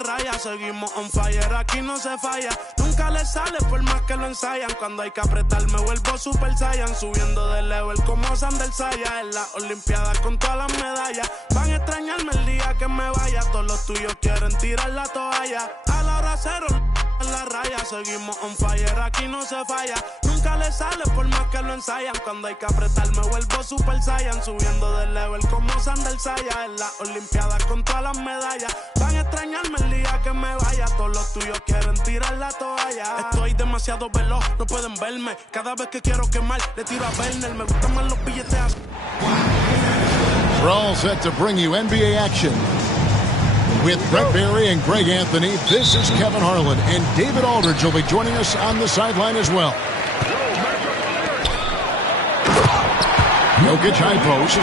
raya. Seguimos on fire, aquí no se falla. Nunca le sale por más que lo ensayan. Cuando hay que apretar me vuelvo Super Saiyan. Subiendo de level como Sander Saya. En las Olimpiadas con todas las medallas. Van a extrañarme el día que me vaya. Todos los tuyos quieren tirar la toalla. A la hora cero en la raya. Seguimos on fire, aquí no se falla. Nunca le sale por más que lo ensayan. Cuando hay que apretar me vuelvo Super Saiyan. Subiendo de level como Sander Saya. En las Olimpiadas con todas las medallas. Van a extrañarme el día que me vaya. Todos los tuyos quieren tirar la toalla. Estoy demasiado veloz, no pueden verme. Cada vez que quiero quemar, le tiro a Werner. Me gustan más los billetes. We're all set to bring you NBA action. With Brett Barry and Greg Anthony, this is Kevin Harlan, and David Aldridge will be joining us on the sideline as well. Jokic high post,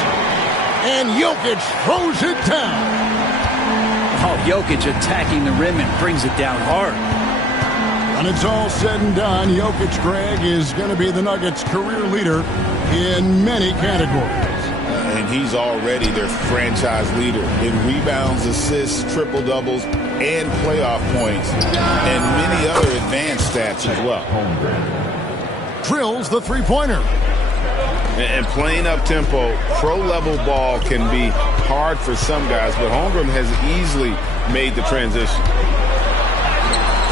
and Jokic throws it down. Oh, Jokic attacking the rim and brings it down hard. When it's all said and done, Jokic, Greg, is going to be the Nuggets' career leader in many categories. And he's already their franchise leader in rebounds, assists, triple-doubles, and playoff points, and many other advanced stats as well. Drills the three-pointer. And playing up-tempo, pro-level ball can be hard for some guys, but Holmgren has easily made the transition.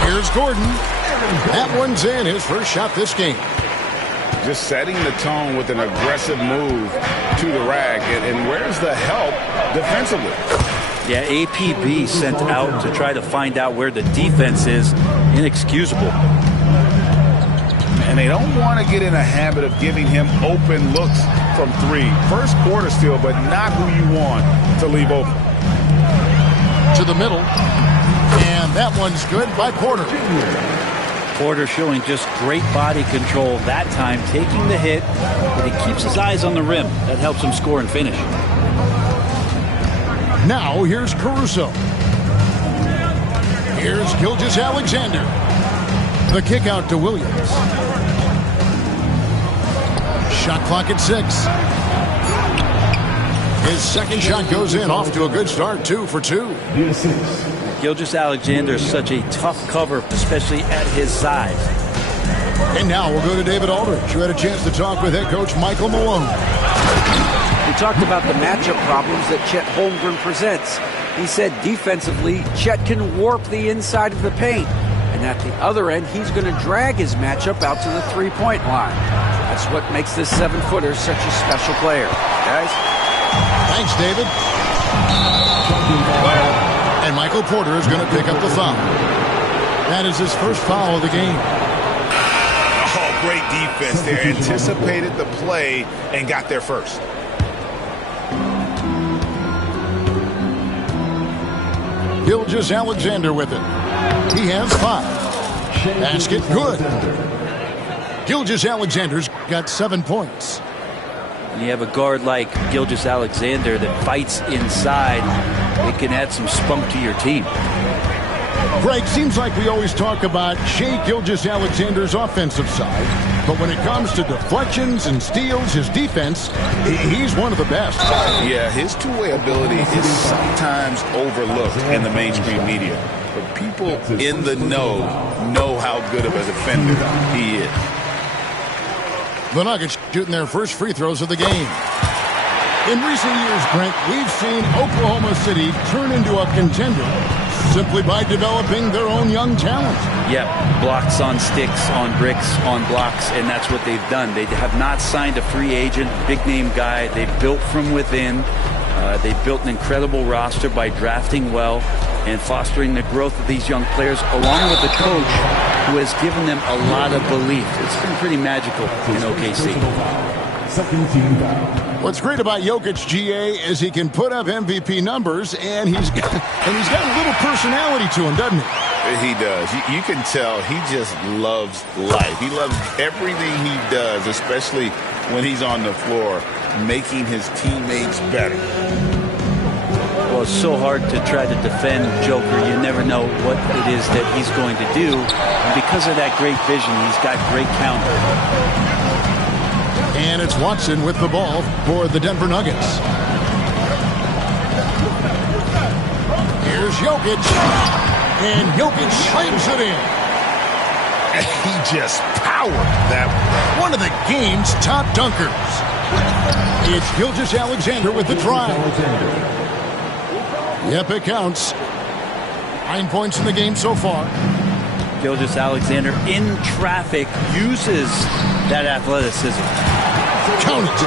Here's Gordon. That one's in, his first shot this game. Just setting the tone with an aggressive move to the rack. And where's the help defensively? Yeah, APB sent out to try to find out where the defense is. Inexcusable. And they don't want to get in a habit of giving him open looks from three. First quarter steal, but not who you want to leave open. To the middle. And that one's good by Porter. Porter showing just great body control that time, taking the hit, but he keeps his eyes on the rim. That helps him score and finish. Now here's Caruso. Here's Gilgeous-Alexander. The kick out to Williams. Shot clock at 6. His second shot goes in, off to a good start, 2 for 2. Gilgeous-Alexander is such a tough cover, especially at his size. And now we'll go to David Aldridge, who had a chance to talk with head coach Michael Malone. We talked about the matchup problems that Chet Holmgren presents. He said defensively, Chet can warp the inside of the paint. And at the other end, he's going to drag his matchup out to the three-point line. That's what makes this 7-footer such a special player. Guys? Thanks, David. And Michael Porter is going to pick up the foul. That is his first foul of the game. Oh, great defense there. Anticipated the play and got there first. Gilgeous-Alexander with it. He has 5. Basket good. Gilgeous-Alexander's got 7 points. When you have a guard like Gilgeous-Alexander that fights inside, it can add some spunk to your team. Greg, seems like we always talk about Shai Gilgeous-Alexander's offensive side, but when it comes to deflections and steals, his defense, he's one of the best. Yeah, his two-way ability is sometimes overlooked in the mainstream media, but people in the know how good of a defender he is. The Nuggets shooting their first free throws of the game. In recent years, Brent, we've seen Oklahoma City turn into a contender simply by developing their own young talent. Yep, blocks on sticks, on bricks, on blocks, and that's what they've done. They have not signed a free agent, big-name guy. They built from within. They built an incredible roster by drafting well and fostering the growth of these young players, along with the coach who has given them a lot of belief. It's been pretty magical in OKC. What's great about Jokic, GA, is he can put up MVP numbers, and he's got a little personality to him, doesn't he? He does. You can tell he just loves life. He loves everything he does, especially when he's on the floor, making his teammates better. Well, it's so hard to try to defend Joker. You never know what it is that he's going to do. And because of that great vision, he's got great counter. And it's Watson with the ball for the Denver Nuggets. Here's Jokic. And Jokic slams it in. He just powered that one of the game's top dunkers. It's Gilgeous-Alexander with the drive. Yep, it counts. 9 points in the game so far. Gilgeous-Alexander in traffic uses that athleticism. Count it.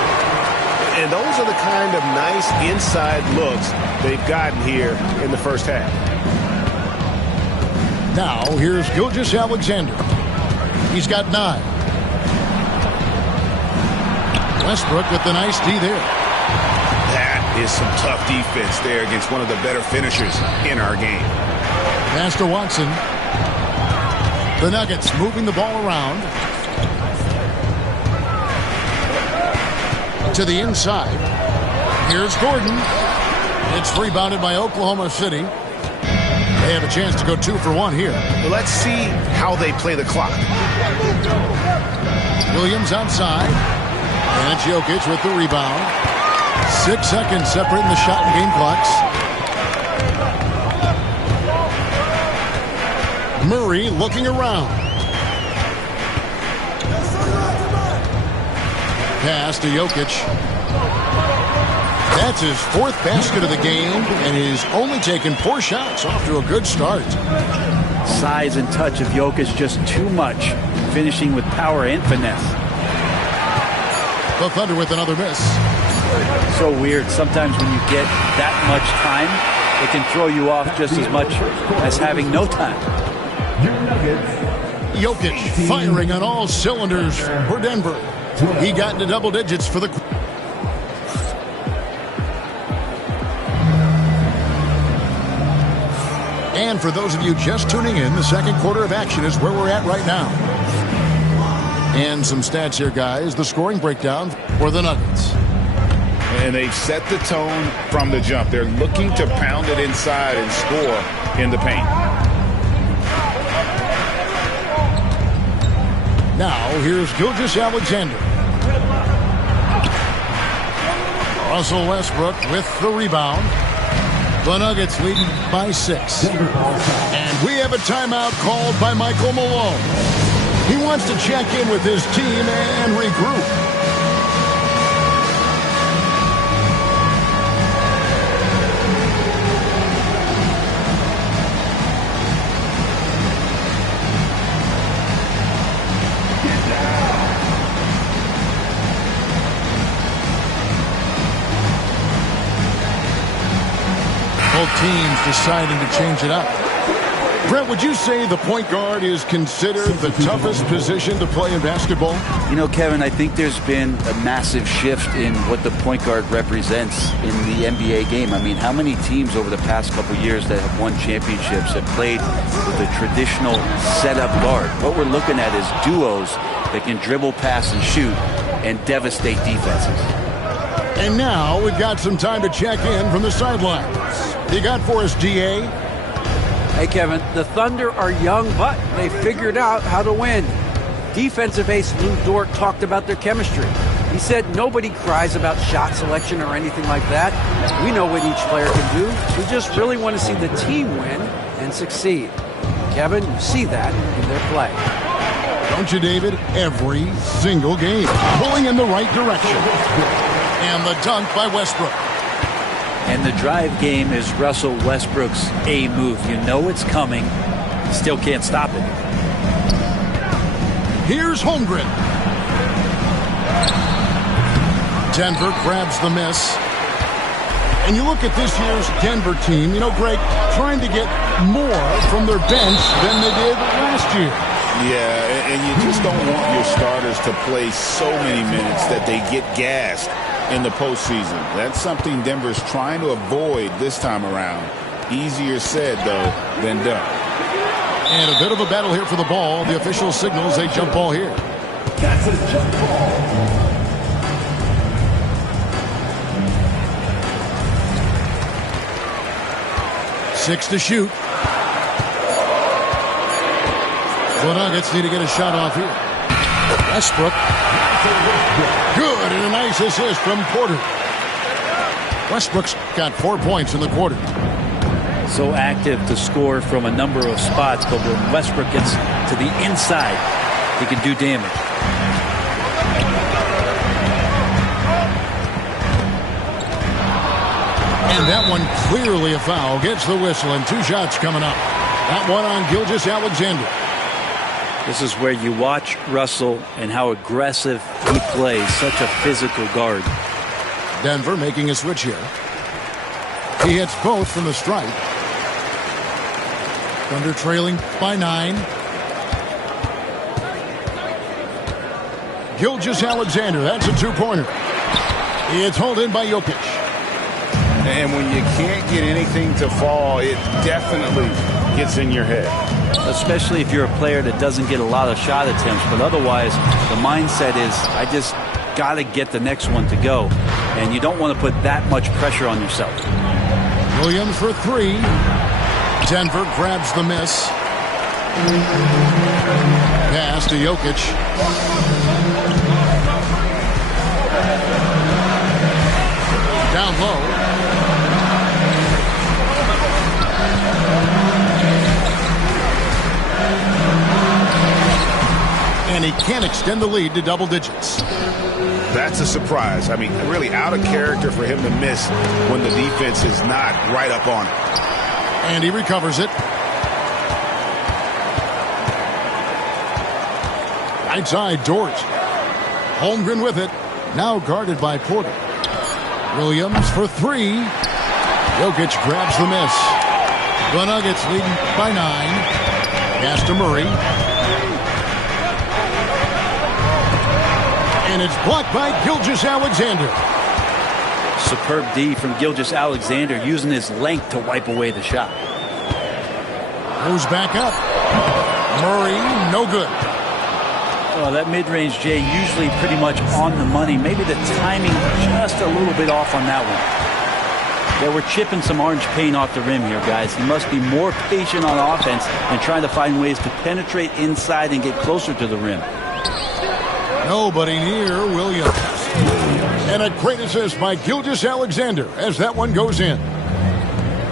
And those are the kind of nice inside looks they've gotten here in the first half. Now, here's Gilgeous-Alexander. He's got 9. Westbrook with the nice D there. That is some tough defense there against one of the better finishers in our game. Pass to Watson. The Nuggets moving the ball around. To the inside. Here's Gordon. It's rebounded by Oklahoma City. They have a chance to go 2 for 1 here. Well, let's see how they play the clock. Williams outside. And it's Jokic with the rebound. 6 seconds separating the shot and game clocks. Murray looking around. Pass to Jokic. That's his 4th basket of the game, and he's only taken 4 shots. Off to a good start. Size and touch of Jokic just too much. Finishing with power and finesse. The Thunder with another miss. So weird. Sometimes when you get that much time, it can throw you off just as much as having no time. Jokic firing on all cylinders for Denver. He got into double digits for the... And for those of you just tuning in, the second quarter of action is where we're at right now. And some stats here, guys. The scoring breakdown for the Nuggets. And they've set the tone from the jump. They're looking to pound it inside and score in the paint. Now, here's Gilgeous-Alexander. Russell Westbrook with the rebound. The Nuggets leading by 6. And we have a timeout called by Michael Malone. He wants to check in with his team and regroup. Both teams deciding to change it up. Brent, would you say the point guard is considered the toughest position to play in basketball? You know, Kevin, I think there's been a massive shift in what the point guard represents in the NBA game. I mean, how many teams over the past couple years that have won championships have played with a traditional setup guard? What we're looking at is duos that can dribble, pass, and shoot and devastate defenses. And now we've got some time to check in from the sidelines. You got for us, DA? Hey, Kevin, the Thunder are young, but they figured out how to win. Defensive ace Lou Dort talked about their chemistry. He said nobody cries about shot selection or anything like that. We know what each player can do. We just really want to see the team win and succeed. Kevin, you see that in their play. Don't you, David? Every single game. Pulling in the right direction. And the dunk by Westbrook. And the drive game is Russell Westbrook's A move. You know it's coming. Still can't stop it. Here's Holmgren. Denver grabs the miss. And you look at this year's Denver team, you know, Greg, trying to get more from their bench than they did last year. Yeah, and you just don't want your starters to play so many minutes that they get gassed in the postseason. That's something Denver's trying to avoid this time around. Easier said, though, than done. And a bit of a battle here for the ball. The official signals a jump ball here. That's a jump ball. Six to shoot. The Nuggets need to get a shot off here. Westbrook. Good, and a nice assist from Porter. Westbrook's got 4 points in the quarter. So active to score from a number of spots, but when Westbrook gets to the inside, he can do damage. And that one clearly a foul. Gets the whistle, and 2 shots coming up. That one on Gilgeous-Alexander. This is where you watch Russell and how aggressive he plays. Such a physical guard. Denver making a switch here. He hits both from the stripe. Thunder trailing by 9. Gilgeous-Alexander, that's a 2-pointer. It's hauled in by Jokic. And when you can't get anything to fall, it definitely gets in your head. Especially if you're a player that doesn't get a lot of shot attempts. But otherwise, the mindset is, I just got to get the next one to go. And you don't want to put that much pressure on yourself. Williams for 3. Denver grabs the miss. Pass to Jokic. Down low. And he can't extend the lead to double digits. That's a surprise. I mean, really out of character for him to miss when the defense is not right up on it. And he recovers it. Right side, Dort. Holmgren with it. Now guarded by Porter. Williams for 3. Jokic grabs the miss. The Nuggets leading by 9. Pass to Murray. And it's blocked by Gilgeous-Alexander. Superb D from Gilgeous-Alexander, using his length to wipe away the shot. Goes back up. Murray, no good. Well, that mid-range, Jay, usually pretty much on the money. Maybe the timing just a little bit off on that one. Yeah, we're chipping some orange paint off the rim here, guys. He must be more patient on offense and trying to find ways to penetrate inside and get closer to the rim. Nobody near Williams. And a great assist by Gilgeous-Alexander as that one goes in.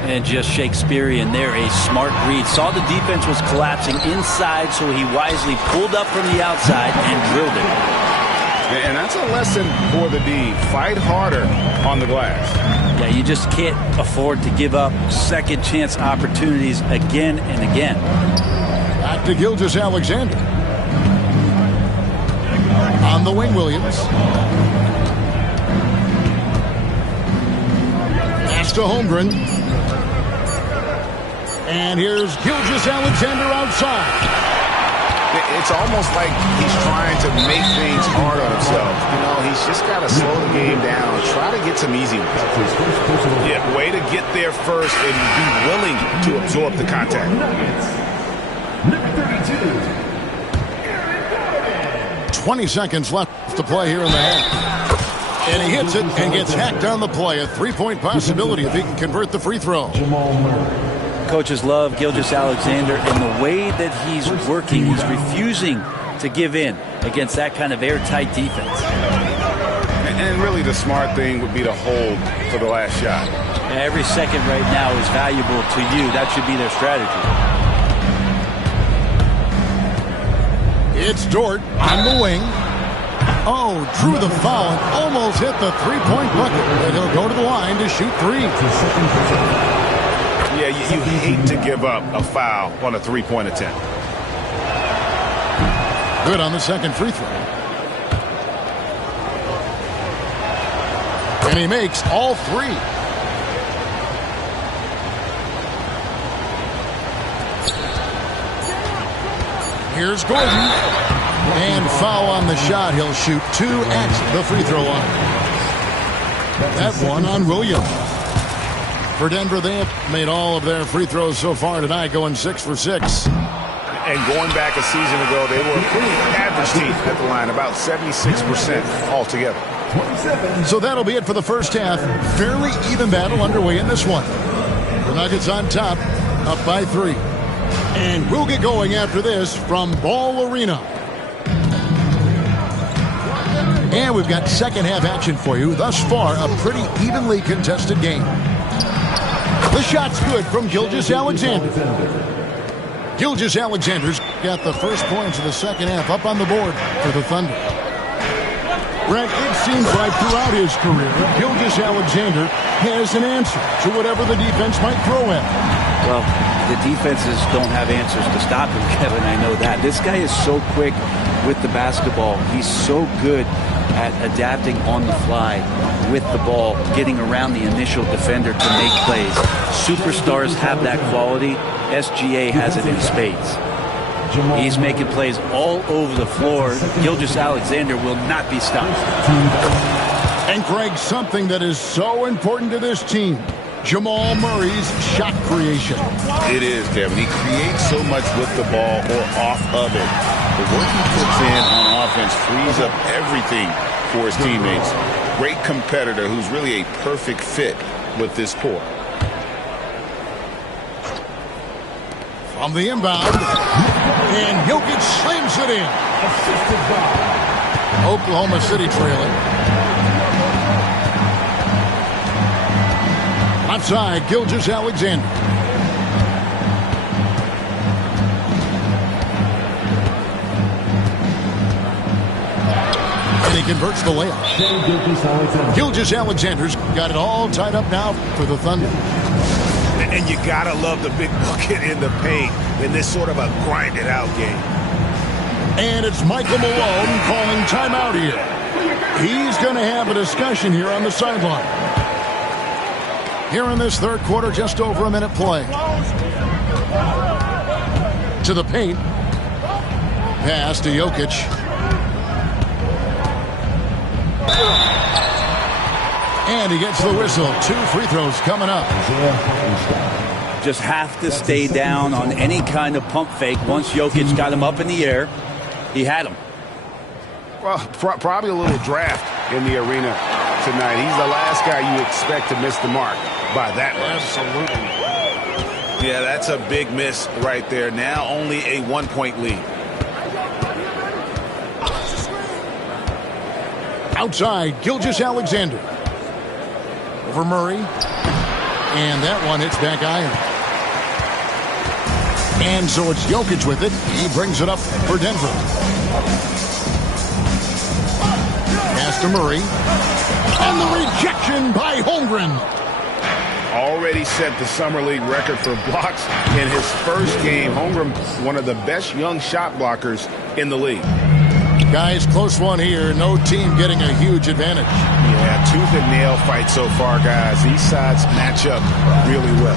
And just Shakespearean there, a smart read. Saw the defense was collapsing inside, so he wisely pulled up from the outside and drilled it. And that's a lesson for the D. Fight harder on the glass. Yeah, you just can't afford to give up second chance opportunities again and again. Back to Gilgeous-Alexander. On the wing, Williams. Pass to Holmgren. And here's Gilgeous-Alexander outside. It's almost like he's trying to make things hard on himself. You know, he's just got to slow the game down, try to get some easy ones. Yeah, way to get there first and be willing to absorb the contact. Number 32. 20 seconds left to play here in the half. And he hits it and gets hacked on the play. A 3-point possibility if he can convert the free throw. Coaches love Gilgeous-Alexander and the way that he's working. He's refusing to give in against that kind of airtight defense. And really the smart thing would be to hold for the last shot. Every second right now is valuable to you. That should be their strategy. It's Dort on the wing. Oh, drew the foul and almost hit the 3-point bucket. But he'll go to the line to shoot 3. Yeah, you hate to give up a foul on a 3-point attempt. Good on the second free throw. And he makes all 3. Here's Gordon. And foul on the shot. He'll shoot 2 at the free throw line. That one on Williams. For Denver, they have made all of their free throws so far tonight, going 6 for 6. And going back a season ago, they were a pretty average team at the line, about 76% altogether. So that'll be it for the first half. Fairly even battle underway in this one. The Nuggets on top, up by 3. And we'll get going after this from Ball Arena. And we've got second half action for you. Thus far, a pretty evenly contested game. The shot's good from Gilgeous-Alexander. Gilgeous-Alexander's got the first points of the second half up on the board for the Thunder. Brent, it seems like throughout his career, Gilgeous-Alexander has an answer to whatever the defense might throw at him. Well, the defenses don't have answers to stop him, Kevin. I know that. This guy is so quick with the basketball. He's so good at adapting on the fly with the ball, getting around the initial defender to make plays. Superstars have that quality. SGA has it in spades. He's making plays all over the floor. Gilgeous-Alexander will not be stopped. And Greg, something that is so important to this team, Jamal Murray's shot creation. It is, Kevin. He creates so much with the ball or off of it. The work he puts in on offense frees up everything for his teammates. Great competitor who's really a perfect fit with this core. From the inbound, and Jokic slams it in. Oklahoma City trailing. Outside, Gilgeous-Alexander. And he converts the layup. Gilgeous-Alexander's got it all tied up now for the Thunder. And you gotta love the big bucket in the paint in this sort of a grind-it-out game. And it's Michael Malone calling timeout here. He's going to have a discussion here on the sideline. Here in this third quarter, just over a minute play. To the paint. Pass to Jokic. And he gets the whistle. 2 free throws coming up. Just have to stay down on any kind of pump fake. Once Jokic got him up in the air, he had him. Well, probably a little draft in the arena tonight. He's the last guy you expect to miss the mark by that much. Absolutely. Yeah, that's a big miss right there. Now only a 1-point lead. Outside, Gilgeous-Alexander. Over Murray. And that one hits back iron. And so it's Jokic with it. He brings it up for Denver. Pass to Murray. And the rejection by Holmgren. Already set the Summer League record for blocks in his first game. Holmgren, one of the best young shot blockers in the league. Guys, close one here. No team getting a huge advantage. Yeah, tooth and nail fight so far, guys. These sides match up really well.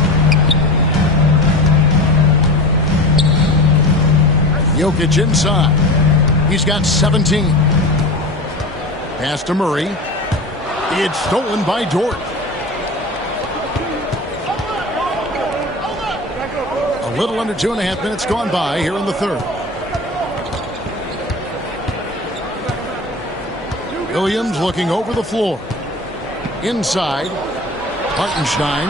Jokic inside. He's got 17. Pass to Murray. It's stolen by Dort. A little under 2.5 minutes gone by here in the third. Williams looking over the floor. Inside. Hartenstein.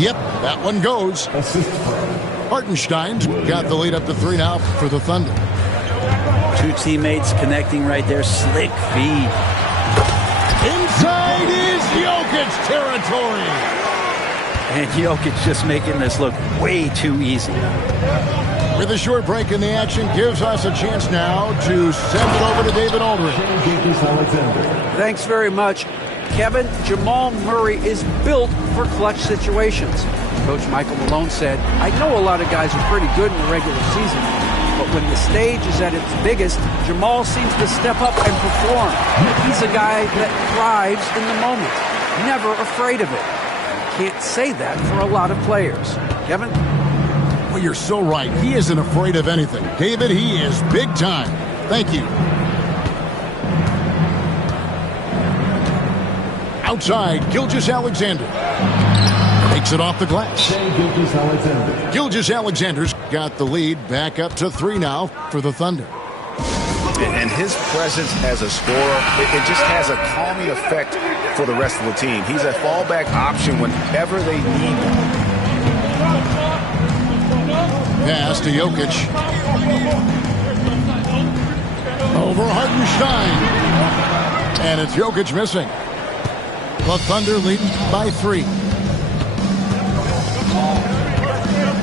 Yep, that one goes. Hartenstein's got the lead up to 3 now for the Thunder. 2 teammates connecting right there. Slick feed. Inside is Jokic territory. And Jokic just making this look way too easy. With a short break in the action, gives us a chance now to send it over to David Aldridge. Thanks very much. Kevin, Jamal Murray is built for clutch situations. Coach Michael Malone said, I know a lot of guys are pretty good in the regular season, but when the stage is at its biggest, Jamal seems to step up and perform. He's a guy that thrives in the moment, never afraid of it. You can't say that for a lot of players. Kevin? Well, you're so right. He isn't afraid of anything. David, he is big time. Thank you. Outside, Gilgeous-Alexander. Takes it off the glass. Gilgeous-Alexander's got the lead back up to 3 now for the Thunder. And his presence as a scorer, it just has a calming effect for the rest of the team. He's a fallback option whenever they need him. Pass to Jokic. Over Hartenstein. And it's Jokic missing. The Thunder lead by 3.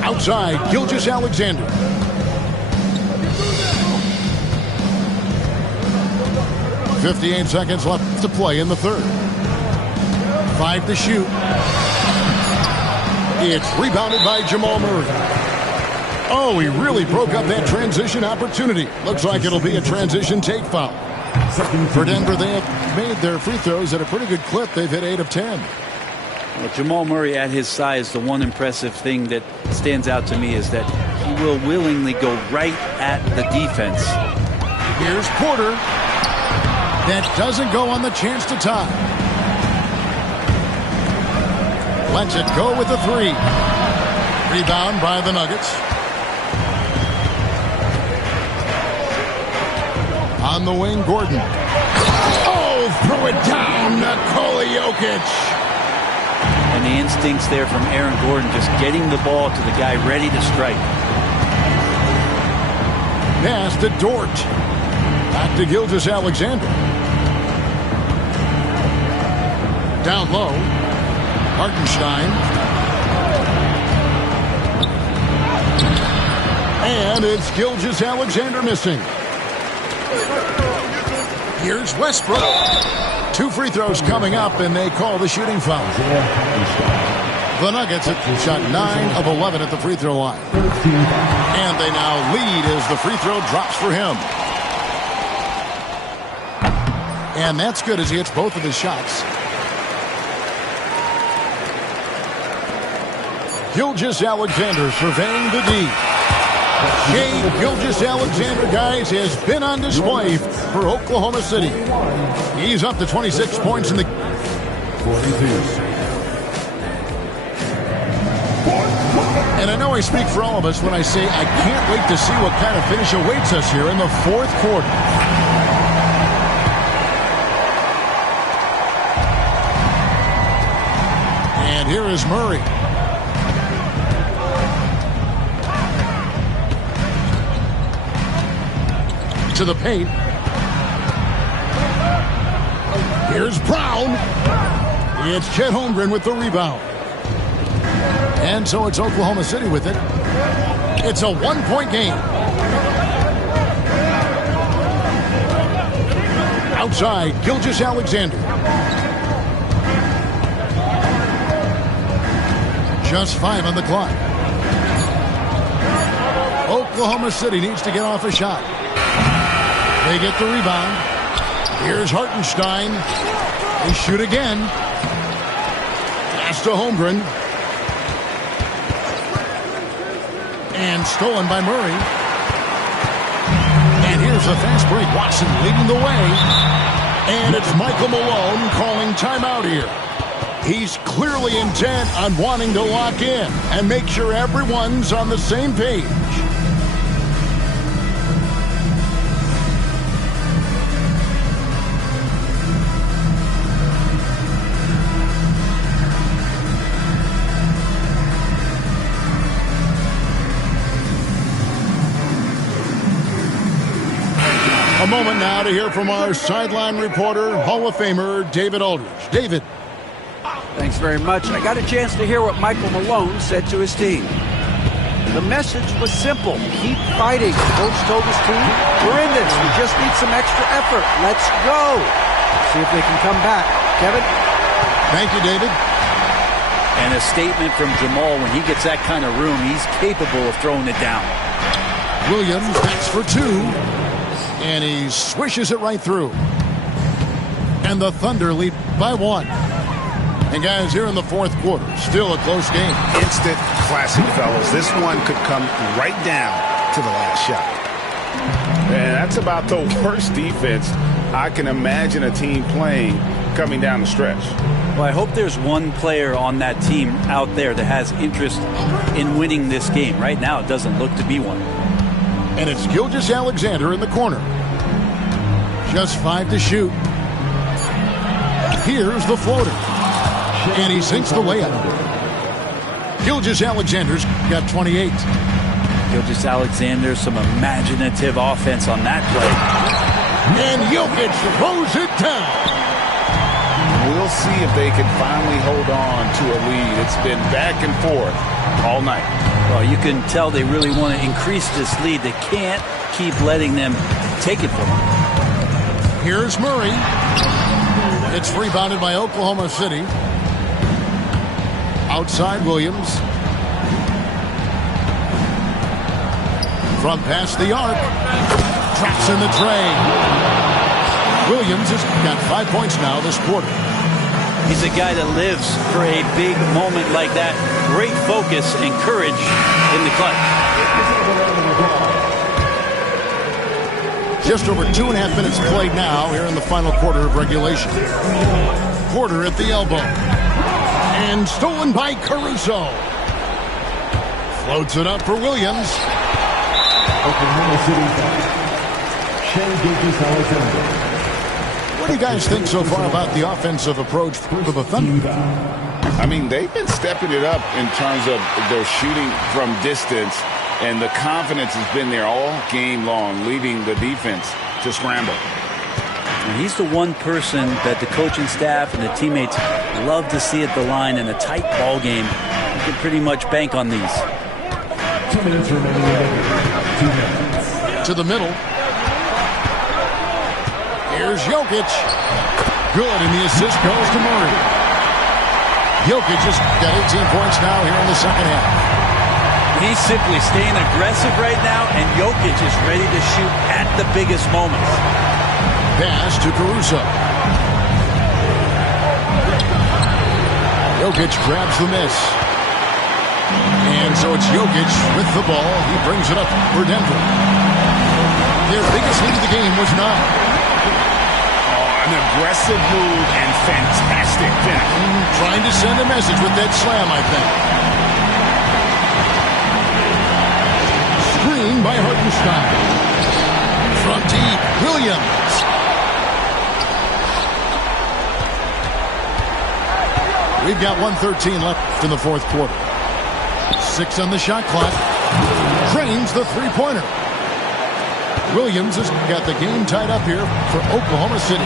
Outside, Gilgeous-Alexander. .58 seconds left to play in the third. 5 to shoot. It's rebounded by Jamal Murray. Oh, he really broke up that transition opportunity. Looks like it'll be a transition take foul. For Denver, they have made their free throws at a pretty good clip. They've hit 8 of 10. Well, Jamal Murray at his size, the one impressive thing that stands out to me is that he will willingly go right at the defense. Here's Porter. That doesn't go on the chance to tie. Lets it go with the 3. Rebound by the Nuggets. On the wing, Gordon. Oh, throw it down, Nikola Jokic. And the instincts there from Aaron Gordon, just getting the ball to the guy ready to strike. Pass to Dort. Back to Gilgeous-Alexander. Down low. Hartenstein. And it's Gilgeous-Alexander missing. Here's Westbrook. 2 free throws coming up, and they call the shooting foul. The Nuggets have shot 9 of 11 at the free throw line. And they now lead as the free throw drops for him. And that's good as he hits both of his shots. Gilgeous-Alexander surveying the D. Shai Gilgeous-Alexander, guys, has been on display for Oklahoma City. He's up to 26 points in the... 42. And I know I speak for all of us when I say I can't wait to see what kind of finish awaits us here in the fourth quarter. And here is Murray. To the paint. Here's Brown. It's Chet Holmgren with the rebound. And so it's Oklahoma City with it. It's a 1-point game. Outside, Gilgeous-Alexander. Just 5 on the clock. Oklahoma City needs to get off a shot. They get the rebound. Here's Hartenstein. They shoot again. Pass to Holmgren. And stolen by Murray. And here's a fast break. Watson leading the way. And it's Michael Malone calling timeout here. He's clearly intent on wanting to lock in and make sure everyone's on the same page. A moment now to hear from our sideline reporter, Hall of Famer David Aldridge. David. Thanks very much. I got a chance to hear what Michael Malone said to his team. The message was simple. Keep fighting. Coach told his team, we're in this. We just need some extra effort. Let's go. See if they can come back. Kevin? Thank you, David. And a statement from Jamal, when he gets that kind of room, he's capable of throwing it down. Williams backs for 2. And he swishes it right through. And the Thunder lead by 1. And guys, here in the fourth quarter, still a close game. Instant classic, fellas. This one could come right down to the last shot. And that's about the worst defense I can imagine a team playing coming down the stretch. Well, I hope there's one player on that team out there that has interest in winning this game. Right now, it doesn't look to be one. And it's Gilgeous-Alexander in the corner. Just 5 to shoot. Here's the floater. And he sinks the layup. Gilgeous-Alexander's got 28. Gilgeous-Alexander, some imaginative offense on that play. And Jokic throws it down. we'll see if they can finally hold on to a lead. It's been back and forth all night. Well, you can tell they really want to increase this lead. They can't keep letting them take it from them. Here's Murray. It's rebounded by Oklahoma City. Outside Williams. From past the arc. Traps in the tray. Williams has got 5 points now this quarter. He's a guy that lives for a big moment like that. Great focus and courage in the clutch. Just over 2.5 minutes played now here in the final quarter of regulation. Porter at the elbow. And stolen by Caruso. Floats it up for Williams. Oklahoma City foul. Shai Gilgeous-Alexander. What do you guys think so far about the offensive approach for the Thunder? I mean, they've been stepping it up in terms of their shooting from distance, and the confidence has been there all game long, leaving the defense to scramble. And he's the one person that the coaching staff and the teammates love to see at the line in a tight ball game. You can pretty much bank on these. 2 minutes remaining in the game. 2 minutes. To the middle. Here's Jokic. Good, and the assist goes to Murray. Jokic just got 18 points now here in the second half. He's simply staying aggressive right now, and Jokic is ready to shoot at the biggest moments. Pass to Caruso. Jokic grabs the miss. And so it's Jokic with the ball. He brings it up for Denver. Their biggest lead of the game was 9. An aggressive move and fantastic finish. Trying to send a message with that slam, I think. Screen by Hartenstein. From deep, Williams. We've got 1:13 left in the fourth quarter. 6 on the shot clock. Drains the three-pointer. Williams has got the game tied up here for Oklahoma City.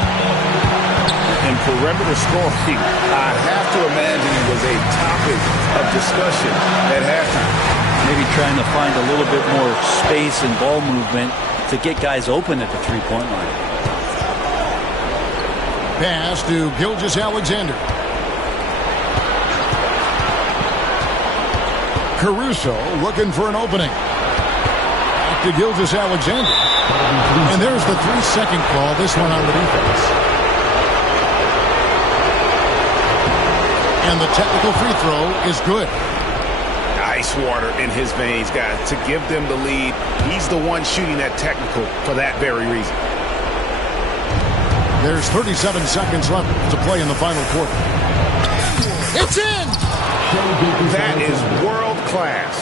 And perimeter scoring, I have to imagine it was a topic of discussion at halftime. Maybe trying to find a little bit more space and ball movement to get guys open at the three-point line. Pass to Gilgeous-Alexander. Caruso looking for an opening. Back to Gilgeous-Alexander. And there's the 3-second call, this one on the defense. And the technical free throw is good. Ice water in his veins, guys, to give them the lead. He's the one shooting that technical for that very reason. There's 37 seconds left to play in the final quarter. It's in! That is world class.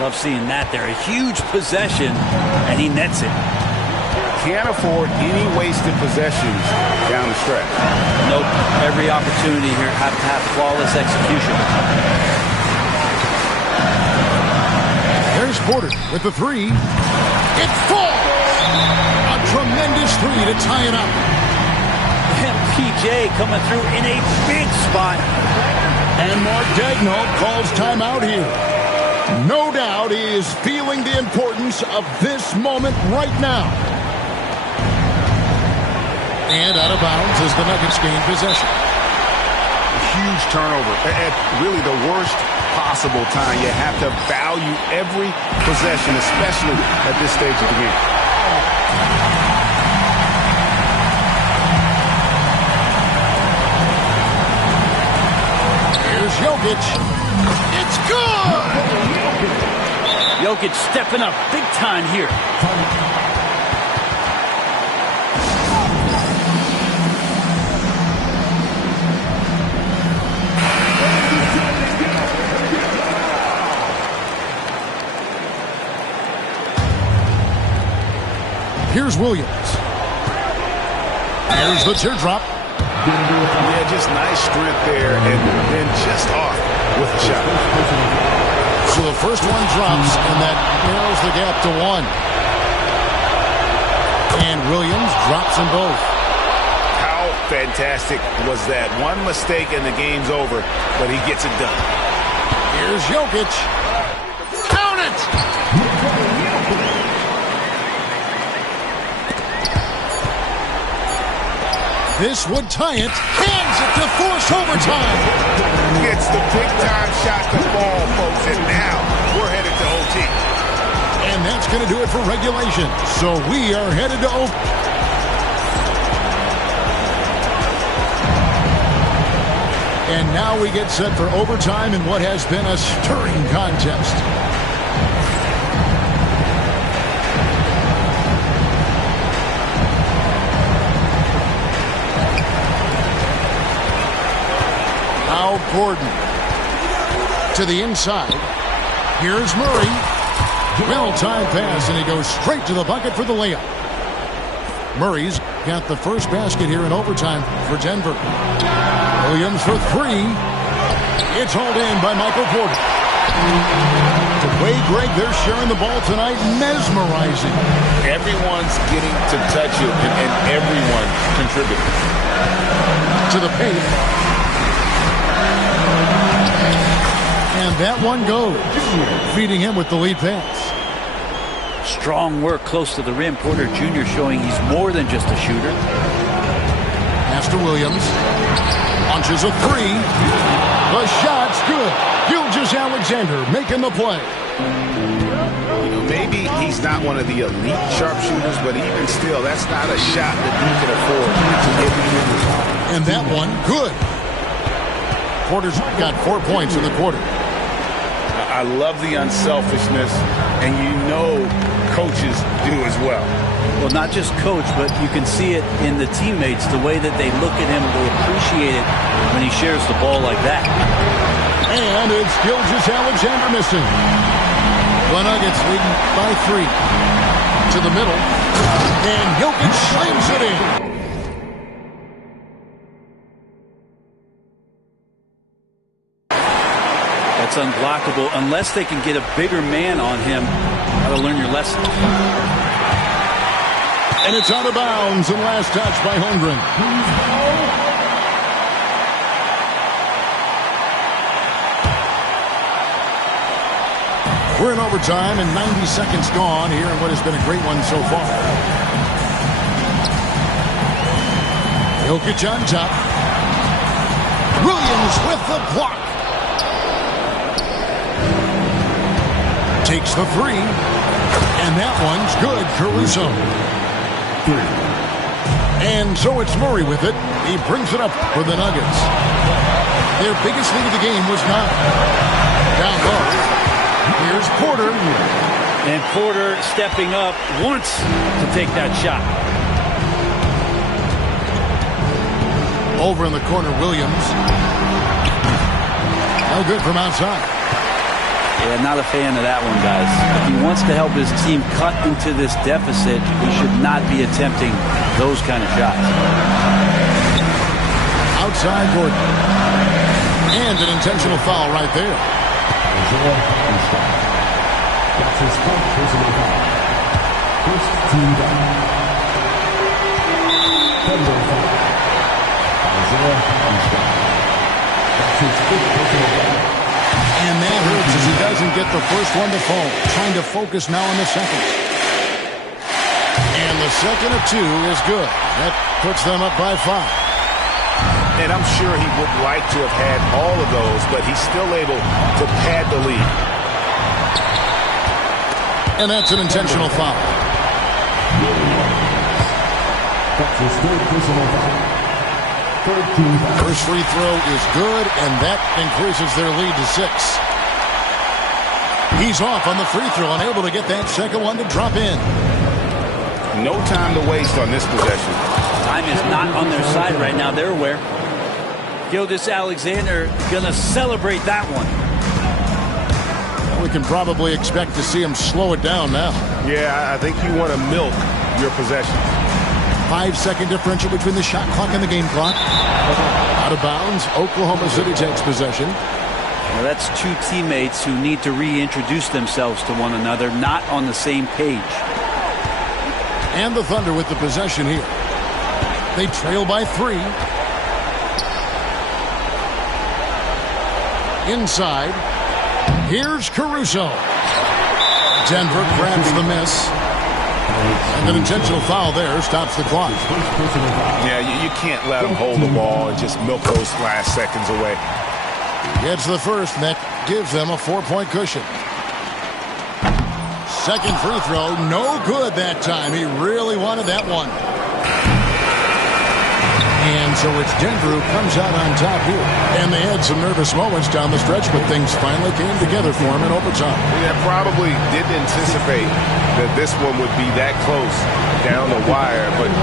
Love seeing that there. A huge possession, and he nets it. Can't afford any wasted possessions down the stretch. Nope. Every opportunity here have to have flawless execution. There's Porter with the three. It falls! A tremendous three to tie it up. And PJ coming through in a big spot. And Mark Daigneault calls timeout here. No doubt he is feeling the importance of this moment right now. And out of bounds as the Nuggets gain possession. Huge turnover at really the worst possible time. You have to value every possession, especially at this stage of the game. Here's Jokic. It's good! Jokic stepping up big time here. Here's Williams. Here's the teardrop. Yeah, just nice strength there, and then just off with the shot. So the first one drops, and that narrows the gap to 1. And Williams drops them both. How fantastic was that one mistake and the game's over, but he gets it done. Here's Jokic. Count it! This would tie it. Hands it to force overtime. Gets the big-time shot to fall, folks, and now we're headed to OT. And that's going to do it for regulation. So we are headed to OT. And now we get set for overtime in what has been a stirring contest. Now Gordon to the inside. Here's Murray. Well-timed pass, and he goes straight to the bucket for the layup. Murray's got the first basket here in overtime for Denver. Williams for three. It's hauled in by Michael Porter. The way, Greg, they're sharing the ball tonight, mesmerizing. Everyone's getting to touch it, and everyone contributing. To the paint. And that one goes, feeding him with the lead pass. Strong work close to the rim. Porter Jr. showing he's more than just a shooter. Pass to Williams. Launches a three. The shot's good. Gilgeous-Alexander making the play. Maybe he's not one of the elite sharpshooters, but even still, that's not a shot that he can afford to get. And that one, good. Porter's got 4 points in the quarter. I love the unselfishness, and you know coaches do as well. Well, not just coach, but you can see it in the teammates, the way that they look at him, they appreciate it when he shares the ball like that. And it's Gilgeous-Alexander missing. The Nuggets leading by 3. To the middle. And Jokic slams it in. That's unblockable unless they can get a bigger man on him. Got to learn your lesson. And it's out of bounds, and last touch by Holmgren. We're in overtime, and 90 seconds gone here in what has been a great one so far. Jokic on top. Williams with the block. Takes the three, and that one's good. Caruso. And so it's Murray with it. He brings it up for the Nuggets. Their biggest lead of the game was 9. Down low. Here's Porter. And Porter stepping up wants to take that shot. Over in the corner, Williams. No good from outside. Yeah, not a fan of that one, guys. If he wants to help his team cut into this deficit, he should not be attempting those kind of shots. Outside Gordon. And an intentional foul right there. That's his first personal foul. First team down. Thunder foul. Isaiah Hartenstein. That's his fifth personal foul. And that hurts as he doesn't get the first one to fall. Trying to focus now on the second. And the second of 2 is good. That puts them up by 5. And I'm sure he would like to have had all of those, but he's still able to pad the lead. And that's an intentional foul. That's his third personal foul. Third team foul. First free throw is good, and that increases their lead to 6. He's off on the free throw, unable to get that second one to drop in. No time to waste on this possession. Time is not on their side right now. They're aware. Gilgeous-Alexander going to celebrate that one. We can probably expect to see him slow it down now. Yeah, I think you want to milk your possession. 5-second differential between the shot clock and the game clock. Out of bounds. Oklahoma City takes possession. Well, that's 2 teammates who need to reintroduce themselves to one another, not on the same page. And the Thunder with the possession here. They trail by 3. Inside. Here's Caruso. Denver grabs the miss. And an intentional foul there stops the clock. Yeah, you can't let him hold the ball and just milk those last seconds away. Gets the first, and that gives them a 4-point cushion. Second free throw, no good that time. He really wanted that one. And so it's Denver who comes out on top here. And they had some nervous moments down the stretch, but things finally came together for him in overtime. Yeah, probably didn't anticipate that this one would be that close down the wire, but